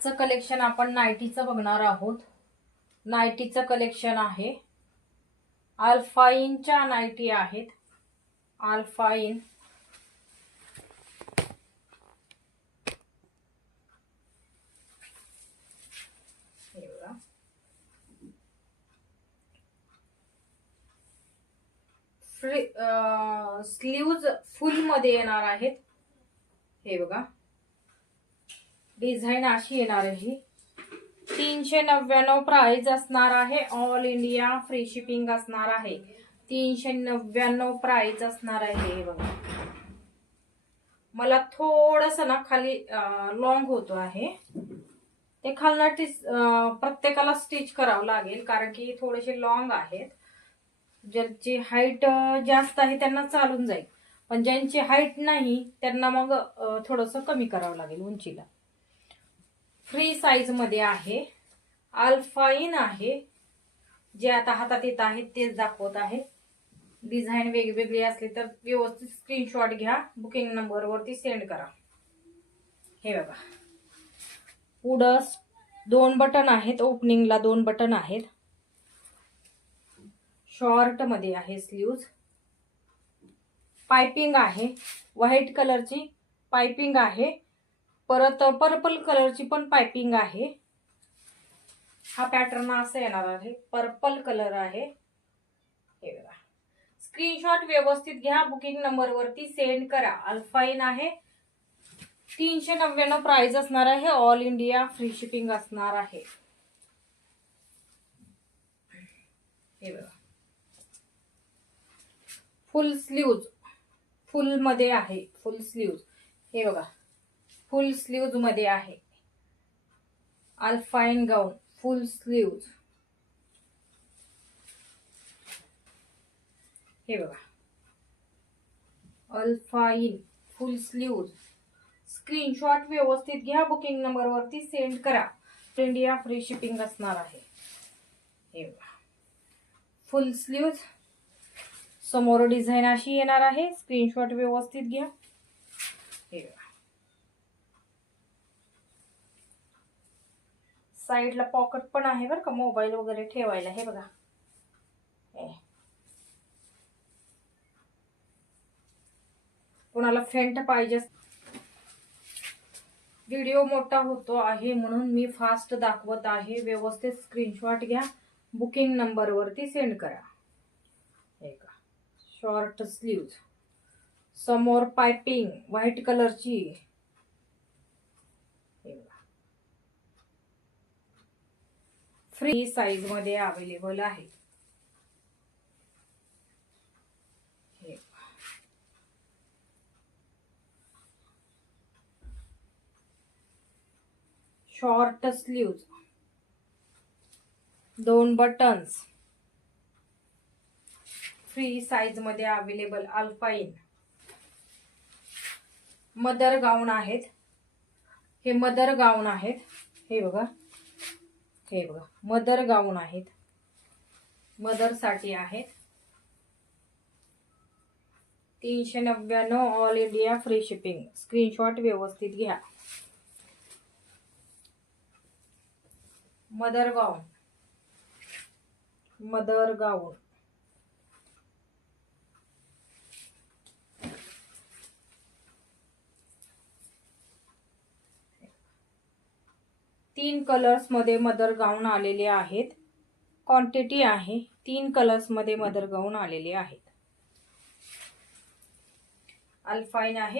आजचं कलेक्शन आपण नायटीचं बघणार आहोत. नायटीचं कलेक्शन आहे. अल्फाईनच्या नायटी आहेत. अल्फाईन. हे बघा. फ्री स्लीव्ज फुलमध्ये येणार आहेत. हे बघा. डिझाईन अशी येणार आहे ही. तीनशे नव्याण्णव प्राइस असणार आहे. ऑल इंडिया फ्री शिपिंग असणार आहे. तीनशे नव्याण्णव प्राइस असणार आहे हे बघा. मला थोडस ना खाली लॉंग होतो आहे. ते खालना टीच प्रत्येकाला स्टिच करावं लागेल कारण की थोडेसे लॉंग आहेत. ज्यांची हाईट जास्त आहे त्यांना चालून जाईल. पण ज्यांची हाईट नाही त्यांना मग थोडस कमी करावं लागेल उंचीला. फ्री साईजमध्ये आहे. अल्फाईन आहे. जे आता हातात येत आहेत तेच दाखवत आहे. डिझाईन वेगवेगळी असली तर व्यवस्थित स्क्रीनशॉट घ्या. बुकिंग नंबरवरती सेंड करा. हे बघा. पुढं दोन बटन आहेत. ओपनिंगला दोन बटन आहेत. शॉर्टमध्ये आहे स्लीव्ज पायपिंग आहे. व्हाईट कलरची पायपिंग आहे. परत पर्पल कलरची पण पायपिंग आहे. हा पॅटर्न असा येणार आहे. पर्पल कलर आहे. हे बघा. स्क्रीनशॉट व्यवस्थित घ्या. बुकिंग नंबरवरती सेंड करा. अल्फाईन आहे. तीनशे नव्याण्णव प्राइस असणार आहे. ऑल इंडिया फ्री शिपिंग असणार आहे. हे बघा. फुल स्लीव्ज फुलमध्ये आहे. फुल स्लीव्ज हे बघा. फुल स्लीव्जमध्ये आहे. अल्फाईन गाऊन फुल स्लीव्ज हे बघा. अल्फाईन फुल स्लीव्ज स्क्रीनशॉट व्यवस्थित घ्या बुकिंग नंबर वरती सेंड करा. इंडिया फ्री शिपिंग असणार आहे. हे बघा. फुल स्लीव्ज समोर डिझाईन अशी येणार आहे. स्क्रीनशॉट व्यवस्थित घ्या. हे बघा. साईडला पॉकेट पण आहे बरं का मोबाईल वगैरे ठेवायला. हे बघा. कोणाला फेंट पाहिजे व्हिडिओ मोठा होतो आहे म्हणून मी फास्ट दाखवत आहे. व्यवस्थित स्क्रीनशॉट घ्या. बुकिंग नंबरवरती सेंड करा. हे का? शॉर्ट स्लीव्ज समोर पायपिंग व्हाईट कलरची हे बघा फ्री साईजमध्ये अवेलेबल आहे. शॉर्ट स्लीव्ज दोन बटन्स फ्री साईजमध्ये अवेलेबल अल्पाईन मदर गाऊन आहेत. हे मदर गाऊन आहेत. हे बघा. हे बघा मदर गाऊन आहेत. मदरसाठी आहेत. तीनशे नव्याण्णव all India free shipping screenshot व्यवस्थित घ्या. मदर गाऊन मदर गाऊन तीन कलर्समध्ये मदर गाऊन आलेले आहेत. क्वांटिटी आहे. तीन कलर्समध्ये मदर गाऊन आलेले आहेत. अल्फाईन आहेत